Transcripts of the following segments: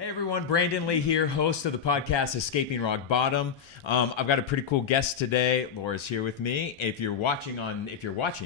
Hey everyone, Brandon Lee here, host of the podcast Escaping Rock Bottom. I've got a pretty cool guest today. Laura's here with me. If you're watching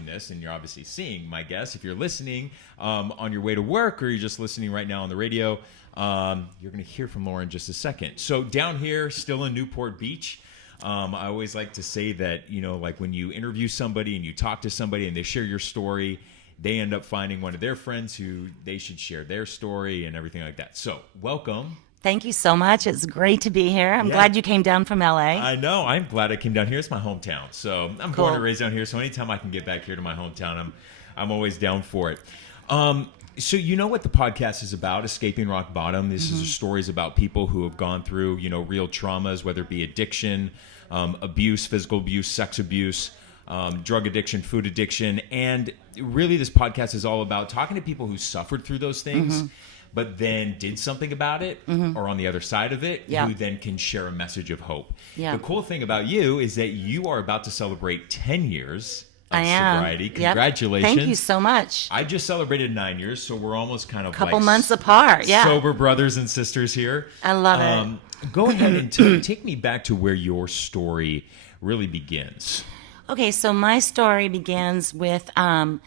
this, and you're obviously seeing my guest, if you're listening on your way to work or you're just listening right now on the radio, you're going to hear from Laura in just a second. So down here, still in Newport Beach, I always like to say that, like when you interview somebody and you talk to somebody and they share your story, they end up finding one of their friends who they should share their story and everything like that. So, welcome. Thank you so much. It's great to be here. I'm glad you came down from LA. I know. I'm glad I came down here. It's my hometown. So, I'm Cool. born and raised down here. So, anytime I can get back here to my hometown, I'm always down for it. So, you know what the podcast is about, Escaping Rock Bottom. This is stories about people who have gone through, real traumas, whether it be addiction, abuse, physical abuse, sex abuse, drug addiction, food addiction, and really this podcast is all about talking to people who suffered through those things, but then did something about it, or on the other side of it, who then can share a message of hope. The cool thing about you is that you are about to celebrate 10 years of sobriety. Congratulations. Thank you so much. I just celebrated 9 years, so we're almost kind of Couple months apart, sober brothers and sisters here. I love it. Go ahead and take me back to where your story really begins. Okay, so my story begins with, I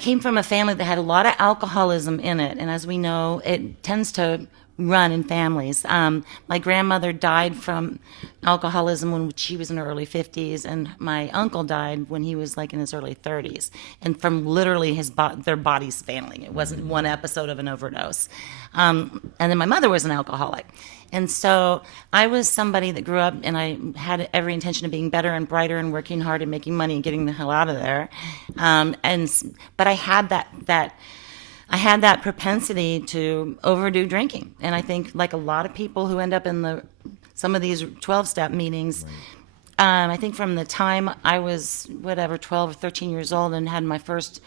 came from a family that had a lot of alcoholism in it. And as we know, it tends to run in families. My grandmother died from alcoholism when she was in her early 50s, and my uncle died when he was like in his early 30s, and from literally their bodies failing. It wasn't one episode of an overdose. And then my mother was an alcoholic. And so I was somebody that grew up, and I had every intention of being better and brighter and working hard and making money and getting the hell out of there. But I had that propensity to overdo drinking. And I think like a lot of people who end up in some of these 12-step meetings, I think from the time I was 12 or 13 years old and had my first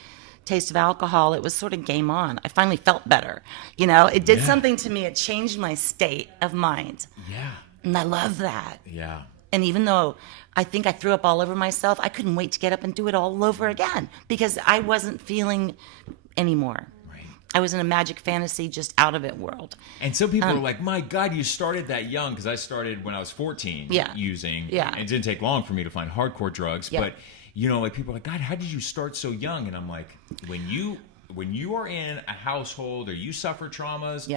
taste of alcohol, it was sort of game on. I finally felt better. It did something to me. It changed my state of mind. Yeah. And I love that. Yeah. And even though I think I threw up all over myself, I couldn't wait to get up and do it all over again because I wasn't feeling anymore. Right. I was in a magic fantasy, just out of it world. And some people are like, my God, you started that young, because I started when I was 14 using. Yeah. And it didn't take long for me to find hardcore drugs. Yeah. But, like people are like, God, how did you start so young? And I'm like, when you are in a household or you suffer traumas,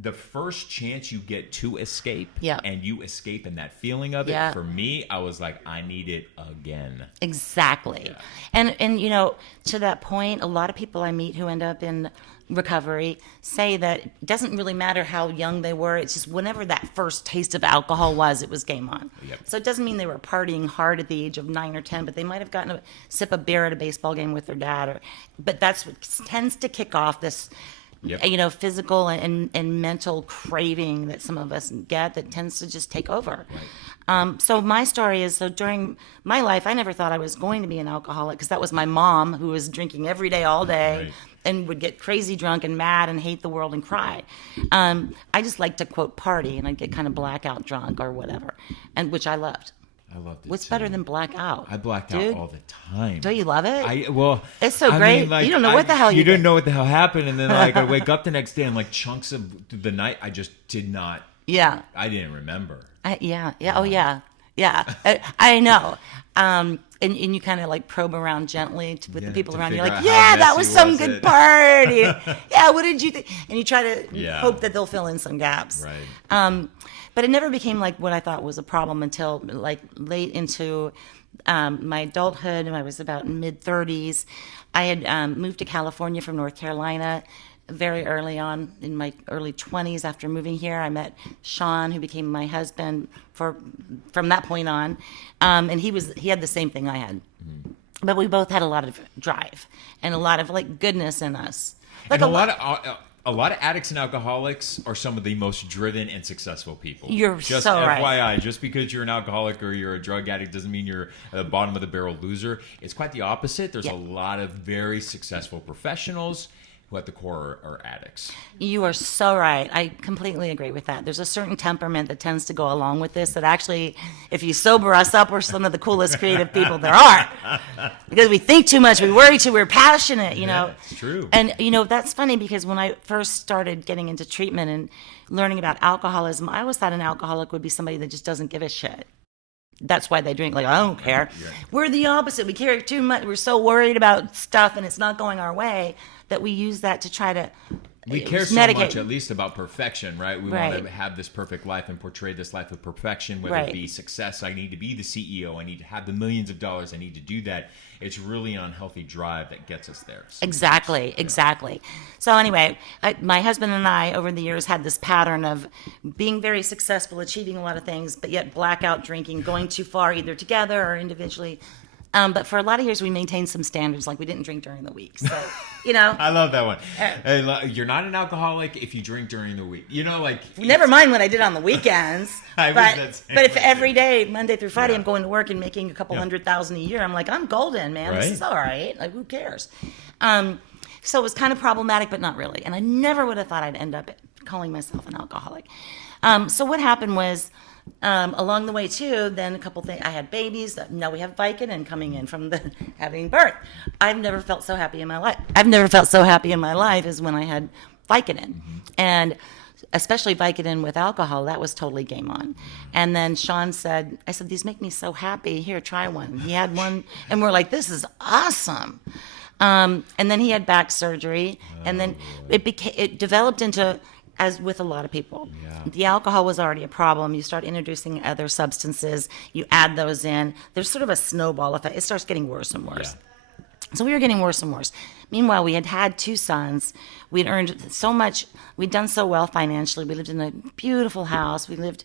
the first chance you get to escape, and you escape in that feeling of it, for me, I was like, I need it again. Exactly. Yeah. And to that point, a lot of people I meet who end up in recovery say that it doesn't really matter how young they were. It's just whenever that first taste of alcohol was, it was game on. Yep. So it doesn't mean they were partying hard at the age of 9 or 10, but they might have gotten a sip of beer at a baseball game with their dad. But that's what tends to kick off this physical and mental craving that some of us get that tends to just take over. Right. So my story is, during my life, I never thought I was going to be an alcoholic because that was my mom, who was drinking every day, all day, and would get crazy drunk and mad and hate the world and cry. I just like to, quote, party, and I'd get kind of blackout drunk or whatever, and which I loved. I loved it. What's better than blackout? I blacked out all the time. Do you love it? It's so great. You don't know what the hell you didn't know what the hell happened, and then I wake up the next day and chunks of the night I just did not. Yeah. I didn't remember. Yeah. Oh yeah. I know. And you kind of probe around gently with the people around you, like, that was some good party. What did you think? And you try to hope that they'll fill in some gaps. Right. But it never became what I thought was a problem until late into my adulthood, and I was about mid-30s. I had moved to California from North Carolina very early on in my early 20s. After moving here, I met Sean, who became my husband from that point on. And he had the same thing I had. Mm-hmm. But we both had a lot of drive and a lot of goodness in us. A lot of addicts and alcoholics are some of the most driven and successful people. You're just so FYI, right. Just because you're an alcoholic or you're a drug addict doesn't mean you're a bottom of the barrel loser. It's quite the opposite. There's a lot of very successful professionals who at the core are addicts. You are so right. I completely agree with that. There's a certain temperament that tends to go along with this that actually, if you sober us up, we're some of the coolest creative people there are. Because we think too much, we worry too, we're passionate, you know. It's true. And, you know, that's funny because when I first started getting into treatment and learning about alcoholism, I always thought an alcoholic would be somebody that just doesn't give a shit. That's why they drink. Like, I don't care. Yeah. We're the opposite. We care too much. We're so worried about stuff and it's not going our way that we use that to try to we care so medicate. much, at least, about perfection, right? We want to have this perfect life and portray this life of perfection, whether it be success. I need to be the CEO. I need to have the millions of dollars. I need to do that. It's really an unhealthy drive that gets us there. Exactly. So anyway, my husband and I, over the years, had this pattern of being very successful, achieving a lot of things, but yet blackout drinking, going too far either together or individually. But for a lot of years, we maintained some standards, like we didn't drink during the week. So, you know. I love that one. You're not an alcoholic if you drink during the week. You know, like. Never mind what I did on the weekends. But if every day, Monday through Friday, I'm going to work and making a couple $100,000 a year, I'm like, I'm golden, man. This is all right. Like, who cares? So it was kind of problematic, but not really. And I never would have thought I'd end up calling myself an alcoholic. So what happened was, along the way too, then a couple things. I had babies. Now we have Vicodin coming in from the having birth. I've never felt so happy in my life. As when I had Vicodin, and especially Vicodin with alcohol. That was totally game on. And then Sean said, "I said these make me so happy. Here, try one." He had one, and we're like, "This is awesome." And then he had back surgery, and then it developed into. As with a lot of people, the alcohol was already a problem. You start introducing other substances, you add those in. There's sort of a snowball effect. It starts getting worse and worse. Yeah. So we were getting worse and worse. Meanwhile, we had 2 sons. We'd earned so much. We'd done so well financially. We lived in a beautiful house. We lived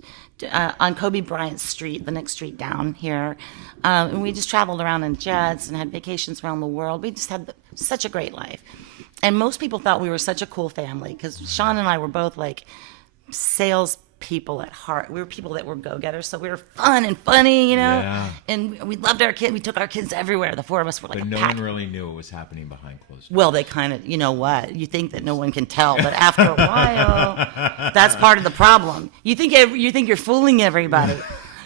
on Kobe Bryant Street, the next street down here. And we just traveled around in jets and had vacations around the world. We just had such a great life. And most people thought we were such a cool family because Sean and I were both like sales people at heart. We were people that were go-getters, so we were fun and funny, you know. Yeah. And we loved our kids. We took our kids everywhere. The 4 of us were like but a no pack. one really knew what was happening behind closed doors. Well, they kind of, you know what? You think that no one can tell, but after a while, that's part of the problem. You think you're fooling everybody,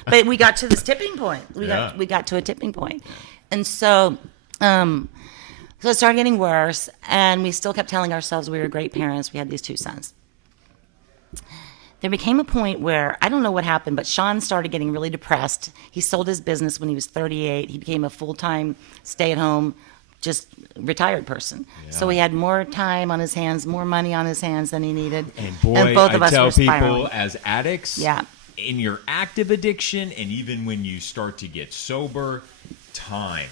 but we got to this tipping point. We got to a tipping point, and so. So it started getting worse, and we still kept telling ourselves we were great parents. We had these 2 sons. There became a point where, I don't know what happened, but Sean started getting really depressed. He sold his business when he was 38. He became a full-time, stay-at-home, just retired person. Yeah. So he had more time on his hands, more money on his hands than he needed. And boy, both of us tell were spiraling. people as addicts, in your active addiction, and even when you start to get sober, time.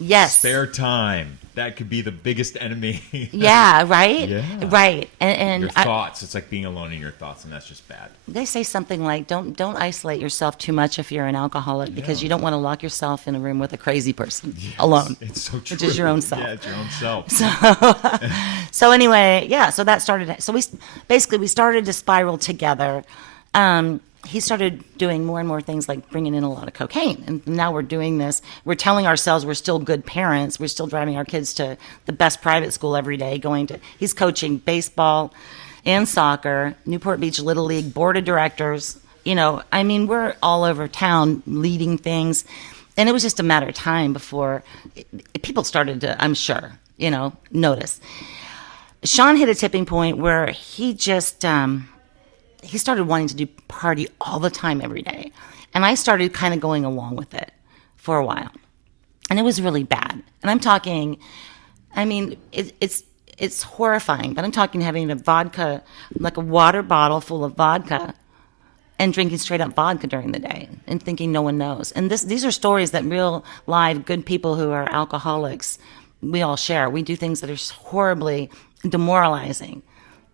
Yes. Spare time. That could be the biggest enemy. Yeah, right? Yeah. Right. And your thoughts. It's like being alone in your thoughts, and that's just bad. They say something like, don't isolate yourself too much if you're an alcoholic because you don't want to lock yourself in a room with a crazy person alone. It's so true. Which is your own self. Yeah, it's your own self. So anyway, so that started. So we started to spiral together. He started doing more and more things like bringing in a lot of cocaine. And now we're doing this. We're telling ourselves we're still good parents. We're still driving our kids to the best private school every day. He's coaching baseball and soccer, Newport Beach Little League, board of directors. You know, I mean, we're all over town leading things. And it was just a matter of time before people started to, I'm sure, notice. Sean hit a tipping point where he just... he started wanting to do party all the time every day. And I started kind of going along with it for a while. And it was really bad. And I'm talking, it's horrifying, but I'm talking having a vodka, like a water bottle full of vodka and drinking straight up vodka during the day and thinking no one knows. And these are stories that real live good people who are alcoholics, we all share. We do things that are horribly demoralizing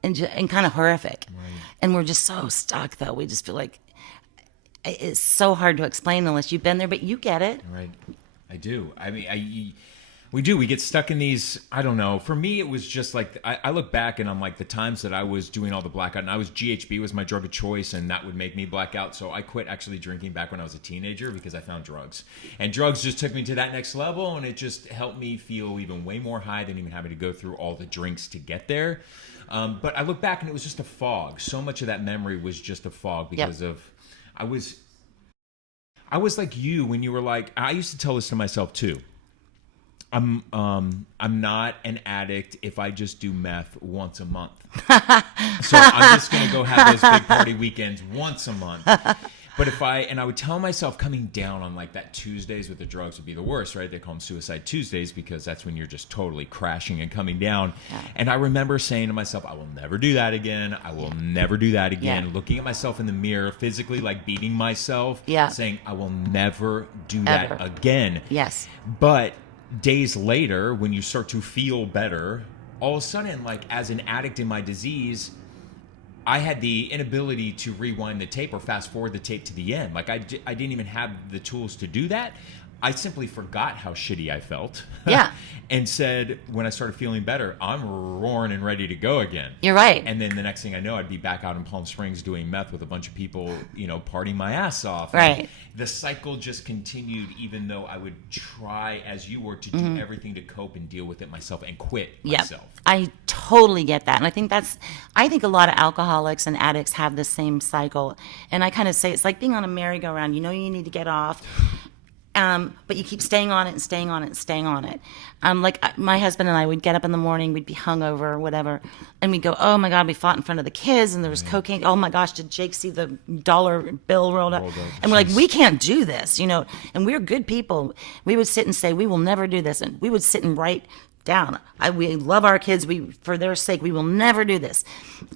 and kind of horrific. Right. And we're just so stuck, though. We just feel like it's so hard to explain unless you've been there, but you get it. Right. I do. I mean, We do. We get stuck in these, I don't know. For me, it was just like, I look back and I'm like, the times that I was doing all the blackout, and GHB was my drug of choice, and that would make me black out. So I quit actually drinking back when I was a teenager because I found drugs. And drugs just took me to that next level, and it just helped me feel even way more high than even having to go through all the drinks to get there. But I look back and it was just a fog. So much of that memory was just a fog because of, I was like you when you were like, I used to tell this to myself too. I'm not an addict if I just do meth once a month. So I'm just going to go have those big party weekends once a month. But I would tell myself coming down on like that Tuesdays with the drugs would be the worst, right? They call them Suicide Tuesdays because that's when you're just totally crashing and coming down. Yeah. And I remember saying to myself, I will never do that again. I will never do that again. Yeah. Looking at myself in the mirror, physically like beating myself, saying, I will never do that again. Yes. But days later, when you start to feel better, all of a sudden, like as an addict in my disease, I had the inability to rewind the tape or fast forward the tape to the end. Like I didn't even have the tools to do that. I simply forgot how shitty I felt. Yeah. And said, when I started feeling better, I'm roaring and ready to go again. You're right. And then the next thing I know, I'd be back out in Palm Springs doing meth with a bunch of people, partying my ass off. Right. And the cycle just continued, even though I would try, as you were, to do everything to cope and deal with it myself and quit myself. I totally get that. And I think a lot of alcoholics and addicts have the same cycle. And I kind of say it's like being on a merry-go-round. You know you need to get off. But you keep staying on it and staying on it and staying on it. Like my husband and I would get up in the morning, we'd be hungover or whatever, and we'd go, oh my God, we fought in front of the kids and there was cocaine. Oh my gosh, did Jake see the dollar bill rolled up? And we're like, we can't do this, and we're good people. We would sit and say, we will never do this. And we would sit and write down. We love our kids. For their sake, we will never do this.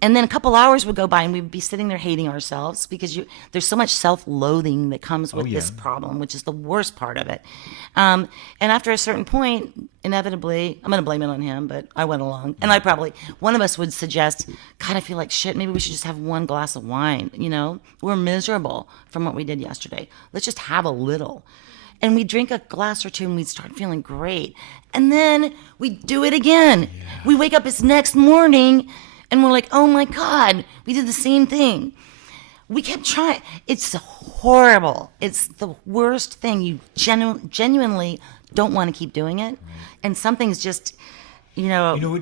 And then a couple hours would go by and we'd be sitting there hating ourselves because there's so much self-loathing that comes with this problem, which is the worst part of it. And after a certain point, inevitably, I'm going to blame it on him, but I went along. And one of us would suggest, God, I feel like shit. Maybe we should just have one glass of wine. We're miserable from what we did yesterday. Let's just have a little. And we drink a glass or two and we start feeling great. And then we do it again. Yeah. We wake up this next morning and we're like, oh my God, we did the same thing. We kept trying. It's horrible. It's the worst thing. You genuinely don't want to keep doing it. Right. And something's just... You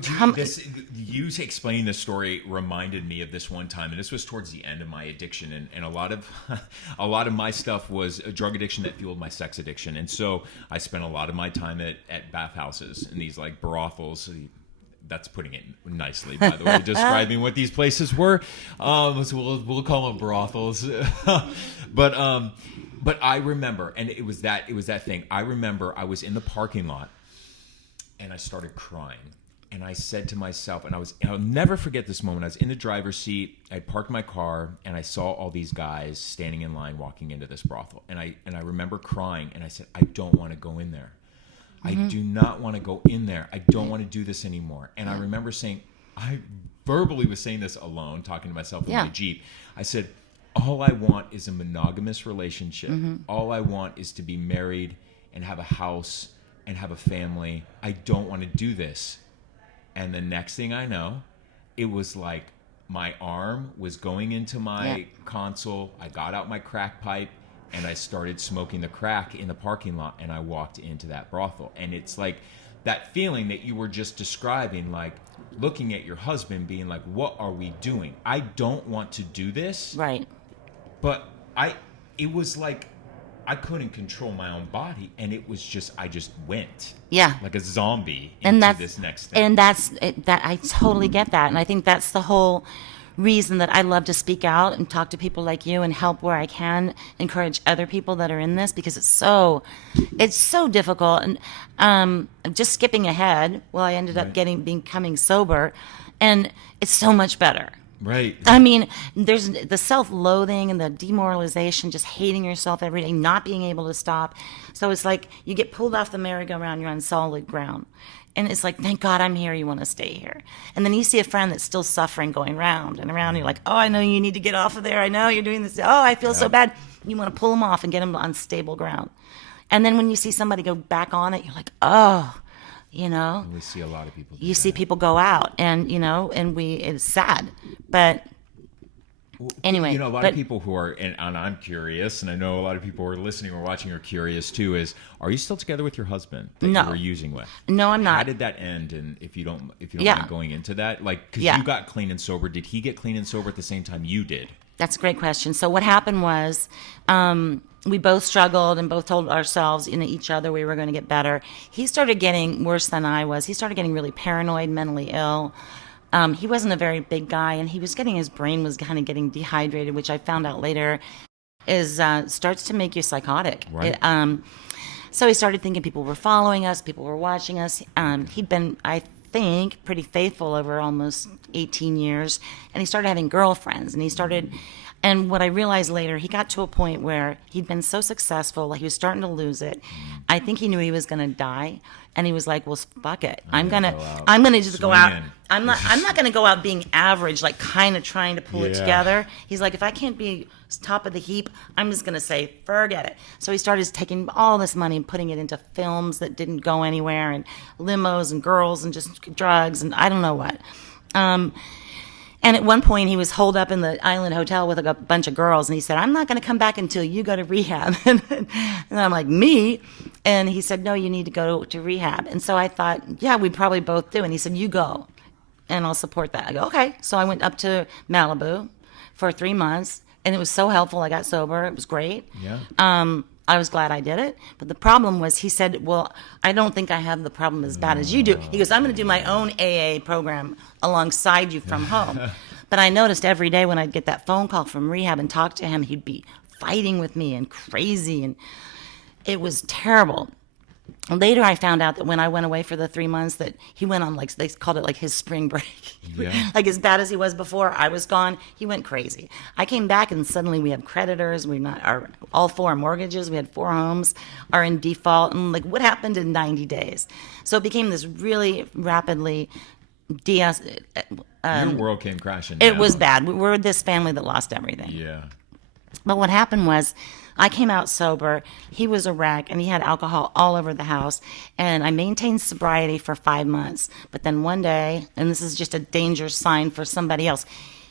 explaining this story reminded me of this one time, and this was towards the end of my addiction, and a lot of my stuff was a drug addiction that fueled my sex addiction, and so I spent a lot of my time at bathhouses and these like brothels. That's putting it nicely, by the way, describing what these places were. So we'll call them brothels, but I remember, and it was that thing. I remember I was in the parking lot. And I started crying. And I said to myself, and I'll never forget this moment. I was in the driver's seat. I parked my car, and I saw all these guys standing in line walking into this brothel. And I remember crying, and I said, I don't want to go in there. I do not want to go in there. I don't want to do this anymore. And I remember saying, I verbally was saying this alone, talking to myself in the Jeep. I said, all I want is a monogamous relationship. All I want is to be married and have a house and have a family. I don't want to do this. And the next thing I know, it was like my arm was going into my console. I got out my crack pipe and I started smoking the crack in the parking lot, and I walked into that brothel. And it's like that feeling that you were just describing, like looking at your husband being like, what are we doing? I don't want to do this. Right. But it was like, I couldn't control my own body, and it was just, I just went like a zombie into this next thing. And that I totally get that. And I think that's the whole reason that I love to speak out and talk to people like you and help where I can, encourage other people that are in this, because it's so difficult. And just skipping ahead, I ended up becoming sober, and it's so much better. Right. I mean, there's the self-loathing and the demoralization, just hating yourself every day, not being able to stop. So it's like you get pulled off the merry-go-round, you're on solid ground. And it's like, thank God I'm here, you want to stay here. And then you see a friend that's still suffering going round and around. You're like, oh, I know you need to get off of there. I know you're doing this. Oh, I feel so bad. You want to pull them off and get them on stable ground. And then when you see somebody go back on it, you're like, oh, you know. We see a lot of people do You see that. people go out, and you know, and it's sad, but anyway. You know, a lot of people who are, and I'm curious, and I know a lot of people who are listening or watching are curious too, is, are you still together with your husband that No. you were using with? No, I'm not. How did that end? And if you don't Yeah. mind going into that, like, because Yeah. you got clean and sober, did he get clean and sober at the same time you did? That's a great question. So what happened was, we both struggled and both told ourselves, each other, we were going to get better. He started getting worse than I was. He started getting really paranoid, mentally ill. He wasn't a very big guy, and his brain was kind of getting dehydrated, which I found out later is starts to make you psychotic. Right. So he started thinking people were following us, people were watching us. He'd been, I think, pretty faithful over almost 18 years, and he started having girlfriends, and what I realized later, he got to a point where he'd been so successful, like he was starting to lose it. I think he knew he was going to die, and he was like, "Well, fuck it, I'm gonna just go out. I'm not going to go out being average, like kind of trying to pull it together." He's like, "If I can't be top of the heap, I'm just going to say, forget it." So he started taking all this money and putting it into films that didn't go anywhere, and limos and girls and just drugs and I don't know what. And at one point, he was holed up in the Island Hotel with a bunch of girls, and he said, "I'm not going to come back until you go to rehab." And I'm like, "Me?" And he said, "No, you need to go to rehab." And so I thought, yeah, we probably both do. And he said, "You go, and I'll support that." I go, "Okay." So I went up to Malibu for 3 months, and it was so helpful. I got sober. It was great. Yeah. I was glad I did it. But the problem was, he said, "Well, I don't think I have the problem as bad as you do." He goes, "I'm going to do my own AA program alongside you from home." But I noticed every day when I'd get that phone call from rehab and talk to him, he'd be fighting with me and crazy, and it was terrible. Later, I found out that when I went away for the 3 months, that he went on, like, they called it like his spring break. Yeah. Like, as bad as he was before I was gone, he went crazy. I came back, and suddenly we have creditors. All 4 mortgages. We had 4 homes are in default. And like, what happened in 90 days? So it became this really rapidly Your world came crashing It down. was bad. We were this family that lost everything. Yeah. But what happened was, I came out sober. He was a wreck, and he had alcohol all over the house. And I maintained sobriety for 5 months. But then one day, and this is just a danger sign for somebody else,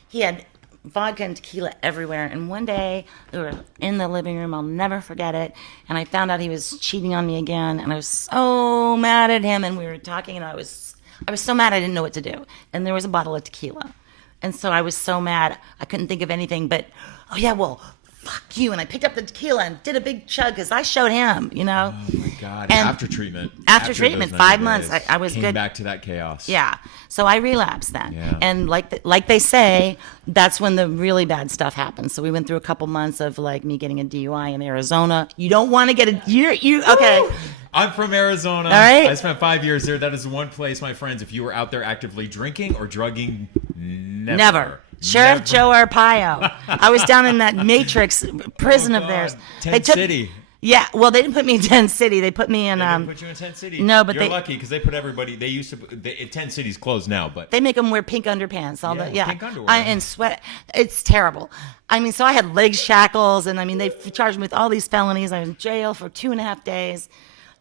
he had vodka and tequila everywhere. And one day, we were in the living room. I'll never forget it. And I found out he was cheating on me again. And I was so mad at him. And we were talking, and I was so mad I didn't know what to do. And there was a bottle of tequila. And so I was so mad, I couldn't think of anything but, "Oh, yeah, well, fuck you." And I picked up the tequila and did a big chug because I showed him, Oh, my God. And after treatment. after treatment, those 5 90 months, days, I was came good. back to that chaos. Yeah. So I relapsed then. Yeah. And like they say, that's when the really bad stuff happens. So we went through a couple months of like me getting a DUI in Arizona. You don't want to get okay. I'm from Arizona. All right. I spent 5 years there. That is one place, my friends, if you were out there actively drinking or drugging, never. Sheriff Never. Joe Arpaio. I was down in that Matrix prison of God. theirs. Tent City. Yeah, well, they didn't put me in Tent City. They put me in. They didn't put you in Tent City. No, but you're they lucky because they put everybody. They used to. Tent City's closed now, but they make them wear pink underpants. pink underwear. And sweat. It's terrible. I mean, so I had leg shackles, and I mean, they charged me with all these felonies. I was in jail for 2.5 days.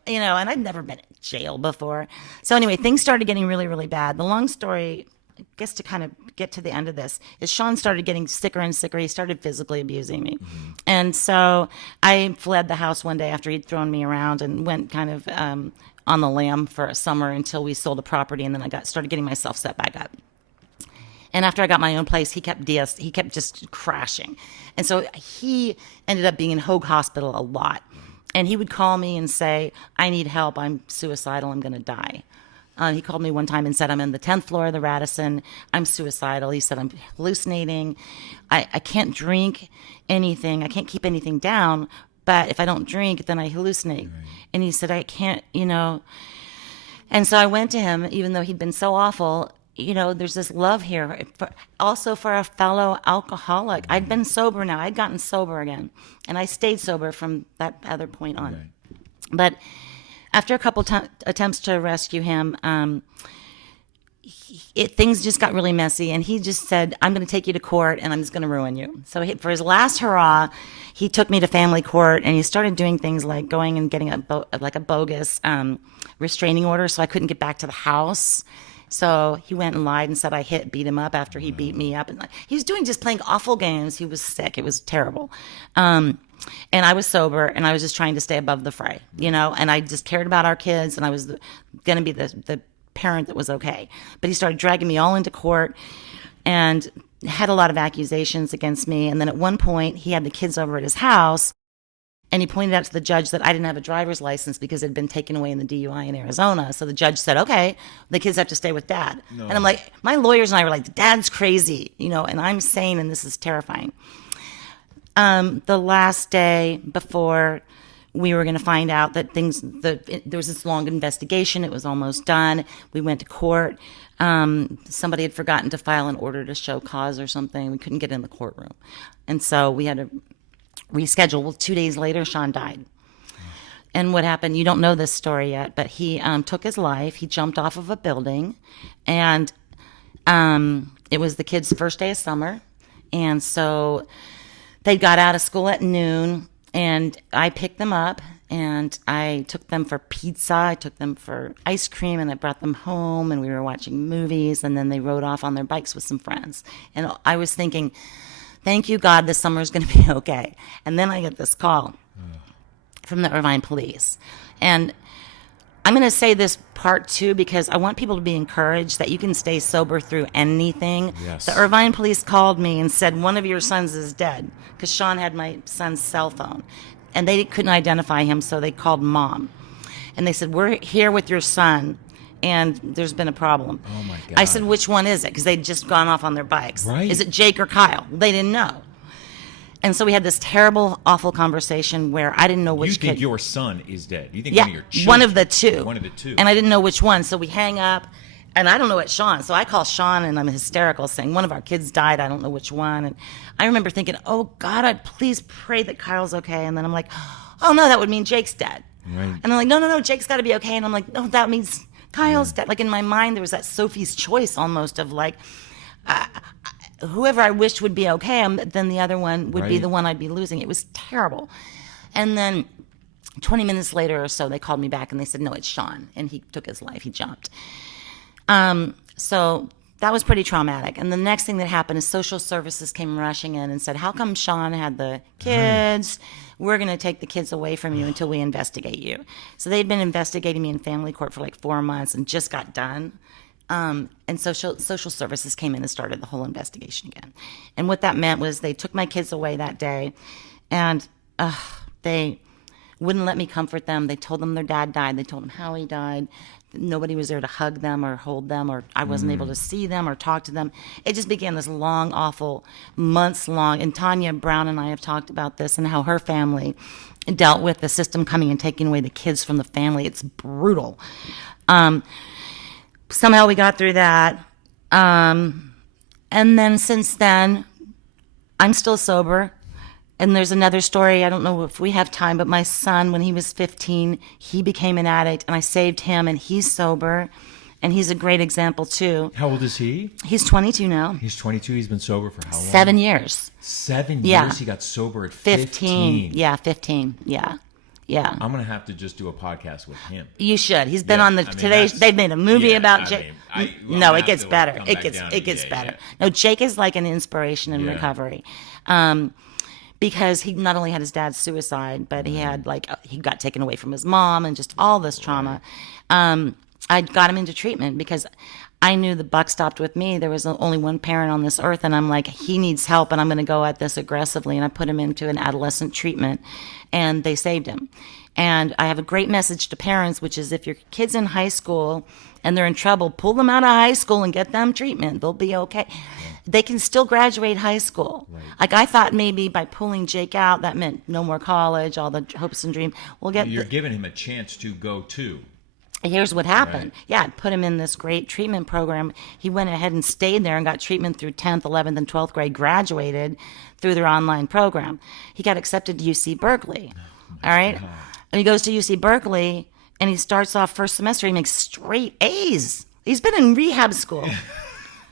And I'd never been in jail before. So anyway, things started getting really, really bad. The long story, I guess, to kind of get to the end of this, is Sean started getting sicker and sicker. He started physically abusing me. Mm-hmm. And so I fled the house one day after he'd thrown me around and went kind of on the lam for a summer until we sold the property, and then I started getting myself set back up. And after I got my own place, he kept just crashing. And so he ended up being in Hoag Hospital a lot. And he would call me and say, "I need help. I'm suicidal. I'm going to die." He called me one time and said, "I'm in the 10th floor of the Radisson. I'm suicidal." He said, "I'm hallucinating. I can't drink anything. I can't keep anything down. But if I don't drink, then I hallucinate." Right. And he said, "I can't, And so I went to him, even though he'd been so awful. There's this love here, also for a fellow alcoholic. I'd been sober now. I'd gotten sober again. And I stayed sober from that other point on. Right. But after a couple attempts to rescue him, things just got really messy, and he just said, I'm going to take you to court, and I'm just going to ruin you. So for his last hurrah, he took me to family court, and he started doing things like going and getting a bogus restraining order, so I couldn't get back to the house. So he went and lied and said I beat him up after he beat me up. And he was just playing awful games. He was sick. It was terrible. And I was sober, and I was just trying to stay above the fray, and I just cared about our kids, and I was going to be the parent that was okay. But he started dragging me all into court and had a lot of accusations against me. And then at one point, he had the kids over at his house, and he pointed out to the judge that I didn't have a driver's license because it had been taken away in the DUI in Arizona. So the judge said, okay, the kids have to stay with dad. No. And I'm like, my lawyers and I were like, dad's crazy, and I'm sane, and this is terrifying. The last day before we were going to find out that there was this long investigation. It was almost done. We went to court. Somebody had forgotten to file an order to show cause or something. We couldn't get in the courtroom. And so we had to reschedule. Well, 2 days later, Sean died. And what happened, you don't know this story yet, but he took his life. He jumped off of a building, and it was the kids' first day of summer. And so they got out of school at noon, and I picked them up, and I took them for pizza. I took them for ice cream, and I brought them home, and we were watching movies, and then they rode off on their bikes with some friends. And I was thinking, thank you, God, this summer's going to be okay. And then I get this call from the Irvine police. And I'm going to say this part two because I want people to be encouraged that you can stay sober through anything. Yes. The Irvine police called me and said, one of your sons is dead, because Sean had my son's cell phone. And they couldn't identify him, so they called mom. And they said, we're here with your son, and there's been a problem. Oh, my God. I said, which one is it? Because they'd just gone off on their bikes. Right. Is it Jake or Kyle? They didn't know. And so we had this terrible, awful conversation where I didn't know which kid. You think your son is dead? You think Yeah, one of your children? one of the two. One of the two. And I didn't know which one. So we hang up, and I don't know it's Sean. So I call Sean, and I'm hysterical, saying, one of our kids died. I don't know which one. And I remember thinking, oh, God, I'd please pray that Kyle's okay. And then I'm like, oh, no, that would mean Jake's dead. Right. And I'm like, no, Jake's got to be okay. And I'm like, no, that means Kyle's dead. Like, in my mind, there was that Sophie's Choice almost of like, whoever I wished would be okay, then the other one would be the one I'd be losing. It was terrible. And then 20 minutes later or so, they called me back and they said, no, it's Sean. And he took his life. He jumped. So that was pretty traumatic. And the next thing that happened is social services came rushing in and said, how come Sean had the kids? We're going to take the kids away from you until we investigate you. So they'd been investigating me in family court for like 4 months and just got done. And social services came in and started the whole investigation again. And what that meant was they took my kids away that day, and they wouldn't let me comfort them. They told them their dad died. They told them how he died. Nobody was there to hug them or hold them, or I wasn't able to see them or talk to them. It just began this long, awful, months long. And Tanya Brown and I have talked about this and how her family dealt with the system coming and taking away the kids from the family. It's brutal. Somehow we got through that. And then since then, I'm still sober. And there's another story, I don't know if we have time, but my son, when he was 15, he became an addict, and I saved him, and he's sober. And he's a great example, too. How old is he? He's 22 now. He's 22. He's been sober for how long? 7 years. 7 Yeah. years? He got sober at 15. 15. Yeah, 15. Yeah. Yeah. I'm going to have to just do a podcast with him. You should. He's been on the I mean, today. They've made a movie about Jake. Jake. No, it gets better. It gets better. No, Jake is like an inspiration in recovery. Because he not only had his dad's suicide, but he had he got taken away from his mom and just all this trauma. I got him into treatment because I knew the buck stopped with me. There was only one parent on this earth, and I'm like, he needs help, and I'm going to go at this aggressively. And I put him into an adolescent treatment, and they saved him. And I have a great message to parents, which is if your kid's in high school and they're in trouble, pull them out of high school and get them treatment. They'll be okay. They can still graduate high school. Right. Like I thought maybe by pulling Jake out, that meant no more college, all the hopes and dreams. You're giving him a chance to go too. Here's what happened. Right. Yeah, I put him in this great treatment program. He went ahead and stayed there and got treatment through 10th, 11th, and 12th grade, graduated through their online program. He got accepted to UC Berkeley. All right? God. And he goes to UC Berkeley, and he starts off first semester, he makes straight A's. He's been in rehab school.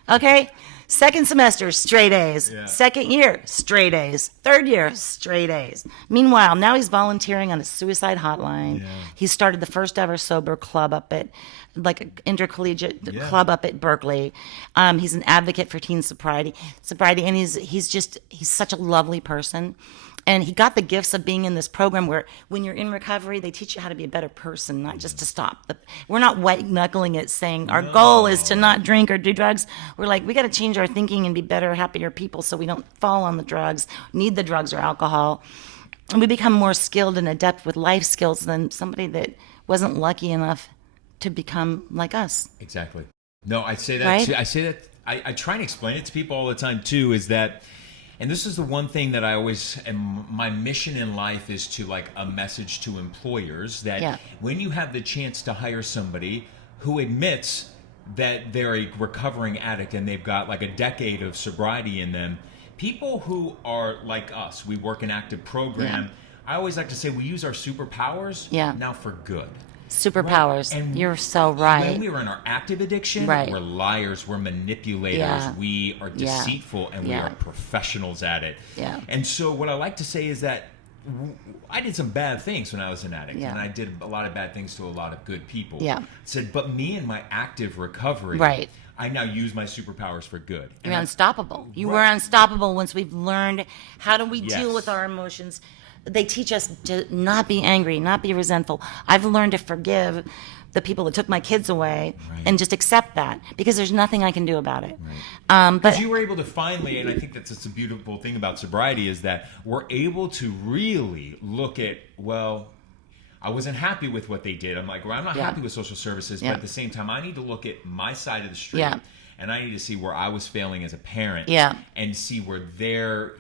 Okay? Second semester, straight A's. Yeah. Second year, straight A's. Third year, straight A's. Meanwhile, now he's volunteering on a suicide hotline. Yeah. He started the first ever sober club up at, like, an intercollegiate club up at Berkeley. He's an advocate for teen sobriety, and he's such a lovely person. And he got the gifts of being in this program where when you're in recovery, they teach you how to be a better person, not just to stop. We're not white-knuckling it saying our goal is to not drink or do drugs. We're like, we got to change our thinking and be better, happier people so we don't fall on the drugs, need the drugs or alcohol. And we become more skilled and adept with life skills than somebody that wasn't lucky enough to become like us. Exactly. No, I say that Right? too. I say that. I try and explain it to people all the time too, is that, and this is the one thing that I always, and my mission in life is to, like, a message to employers that when you have the chance to hire somebody who admits that they're a recovering addict and they've got like a decade of sobriety in them, people who are like us, we work an active program. I always like to say we use our superpowers now for good. Superpowers. Right. And you're so right. When we were in our active addiction, we're liars, we're manipulators, we are deceitful, and we are professionals at it. Yeah. And so what I like to say is that I did some bad things when I was an addict, and I did a lot of bad things to a lot of good people. I said, but me and my active recovery, I now use my superpowers for good. You're unstoppable. You were unstoppable once we've learned how do we deal with our emotions. They teach us to not be angry, not be resentful. I've learned to forgive the people that took my kids away and just accept that because there's nothing I can do about it. But you were able to finally, and I think that's a beautiful thing about sobriety, is that we're able to really look at, well, I wasn't happy with what they did. I'm like, well, I'm not happy with social services, but at the same time, I need to look at my side of the street. And I need to see where I was failing as a parent, and see where their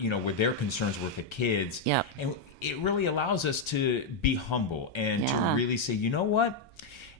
concerns were with the kids. And it really allows us to be humble and to really say, you know what?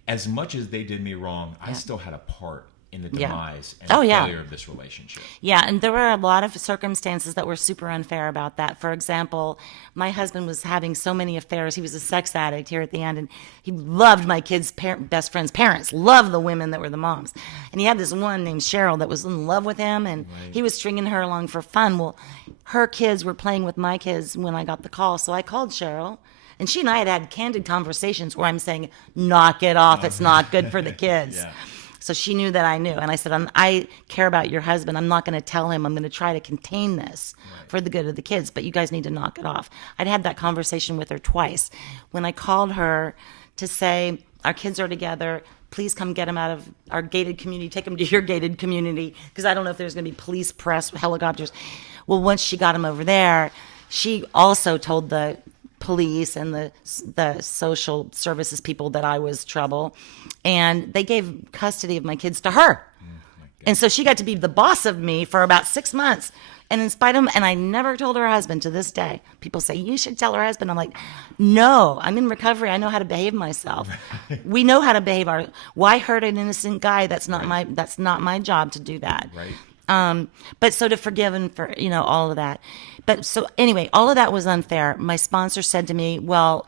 As much as they did me wrong, I still had a part in the demise and failure of this relationship. Yeah, and there were a lot of circumstances that were super unfair about that. For example, my husband was having so many affairs. He was a sex addict here at the end, and he loved my kids' best friend's parents, loved the women that were the moms. And he had this one named Cheryl that was in love with him, and he was stringing her along for fun. Well, her kids were playing with my kids when I got the call, so I called Cheryl. And she and I had candid conversations where I'm saying, knock it off. It's not good for the kids. So she knew that I knew. And I said, I care about your husband. I'm not going to tell him. I'm going to try to contain this for the good of the kids. But you guys need to knock it off. I'd had that conversation with her twice. When I called her to say, our kids are together. Please come get them out of our gated community. Take them to your gated community. Because I don't know if there's going to be police, press, helicopters. Well, once she got them over there, she also told the police and the social services people that I was trouble, and they gave custody of my kids to her. And so she got to be the boss of me for about 6 months. And in spite of and I never told her husband to this day. People say, you should tell her husband. I'm like, no, I'm in recovery. I know how to behave myself. We know how to behave. Why hurt an innocent guy? That's not my job to do that. But so to forgive and for, all of that. But so anyway, all of that was unfair. My sponsor said to me, well,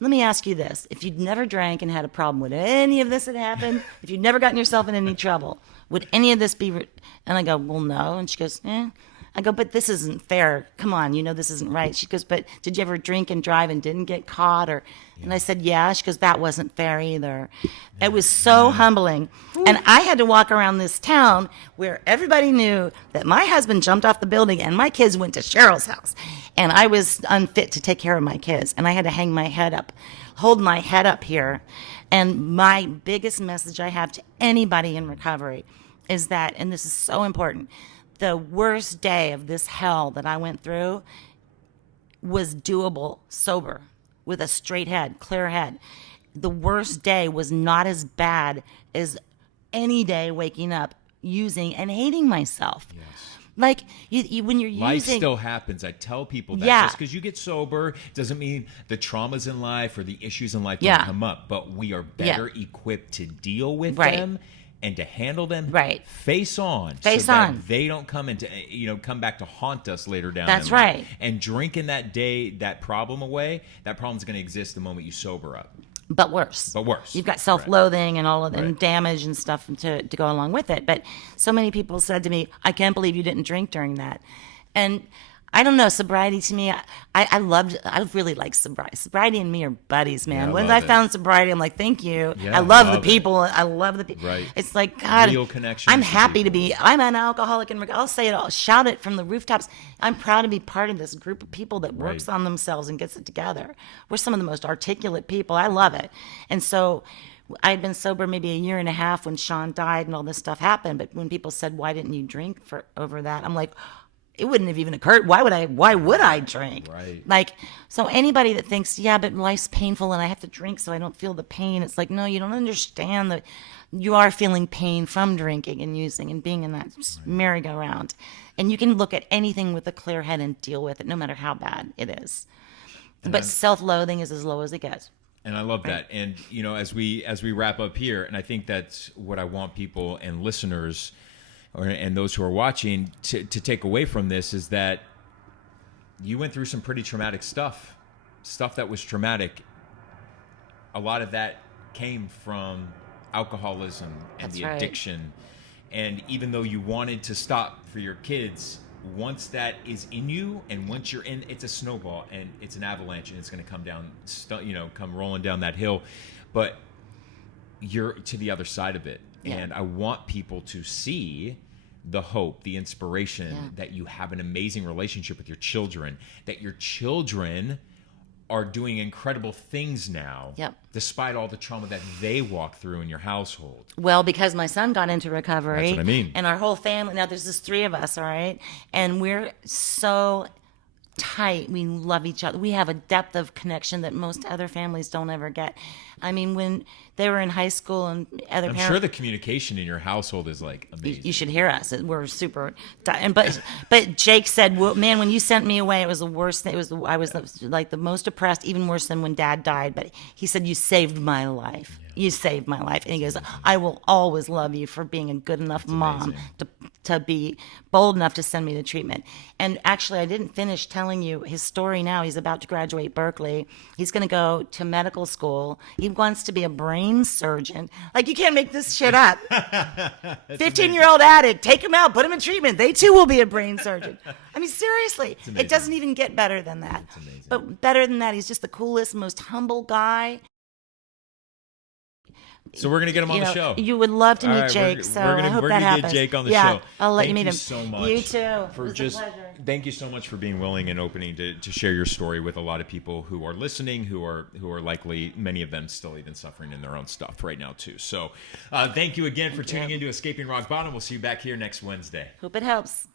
let me ask you this. If you'd never drank and had a problem, would any of this had happened? If you'd never gotten yourself in any trouble, would any of this be? And I go, well, no. And she goes, I go, but this isn't fair. Come on, this isn't right. She goes, but did you ever drink and drive and didn't get caught? And I said, yeah. She goes, that wasn't fair either. It was so humbling. And I had to walk around this town where everybody knew that my husband jumped off the building and my kids went to Cheryl's house. And I was unfit to take care of my kids. And I had to hang my head up, hold my head up here. And my biggest message I have to anybody in recovery is that, and this is so important, the worst day of this hell that I went through was doable sober with a straight head, clear head. The worst day was not as bad as any day waking up using and hating myself. Like when you're life using, still happens. I tell people that just because you get sober doesn't mean the traumas in life or the issues in life don't come up, but we are better equipped to deal with them and to handle them face on, that they don't come into come back to haunt us later down. That's in life. right. And drinking that problem away, that problem's going to exist the moment you sober up. But worse. But worse. You've got self-loathing and all of the Right. damage and stuff to go along with it. But so many people said to me, I can't believe you didn't drink during that. And I don't know, sobriety to me, I really like sobriety. Sobriety and me are buddies, man. Yeah, I When love I it. found sobriety, I'm like, thank you. Yeah, I love the love it. people. I love the people. Right. It's like, God, Real connections I'm to happy to people. be, I'm an alcoholic and I'll say it, I'll shout it from the rooftops. I'm proud to be part of this group of people that works Right. on themselves and gets it together. We're some of the most articulate people. I love it. And so I'd been sober maybe a year and a half when Sean died and all this stuff happened. But when people said, why didn't you drink for over that? I'm like, it wouldn't have even occurred. Why would I drink? Right. Like, so anybody that thinks, yeah, but life's painful and I have to drink so I don't feel the pain. It's like, no, you don't understand that you are feeling pain from drinking and using and being in that merry-go-round. And you can look at anything with a clear head and deal with it, no matter how bad it is. But self-loathing is as low as it gets. And I love that. And as we wrap up here, and I think that's what I want people and listeners and those who are watching to take away from this is that you went through some pretty traumatic stuff that was traumatic. A lot of that came from alcoholism and That's the right. addiction. And even though you wanted to stop for your kids, once that is in you and once you're in, it's a snowball and it's an avalanche and it's going to come down, come rolling down that hill. But you're to the other side of it. Yeah. And I want people to see the hope, the inspiration that you have an amazing relationship with your children, that your children are doing incredible things now, Yep. despite all the trauma that they walk through in your household. Well, because my son got into recovery. That's what I mean. And our whole family, now there's just 3 of us, all right? And we're so tight. We love each other. We have a depth of connection that most other families don't ever get. I mean, when they were in high school and other I'm parents... sure the communication in your household is like amazing. You should hear us. We're super. But Jake said, well, "Man, when you sent me away, it was the worst. I was like the most depressed, even worse than when Dad died." But he said, "You saved my life. You saved my life." And he goes, "I will always love you for being a good enough mom to be bold enough to send me to treatment." And actually, I didn't finish telling you his story. Now he's about to graduate Berkeley. He's going to go to medical school. He wants to be a brain surgeon. Like, you can't make this shit up. 15-year-old addict, take him out, put him in treatment. They too will be a brain surgeon. I mean, seriously, it doesn't even get better than that. But better than that, he's just the coolest, most humble guy. So we're gonna get him on the show. You would love to meet All right, Jake, so I hope that happens. Get Jake on the yeah, show. I'll let you meet him. So much you too. For It's just a pleasure. thank you so much for being willing and opening to share your story with a lot of people who are listening, who are likely, many of them still even suffering in their own stuff right now too. So thank you again for tuning in to Escaping Rock Bottom. We'll see you back here next Wednesday. Hope it helps.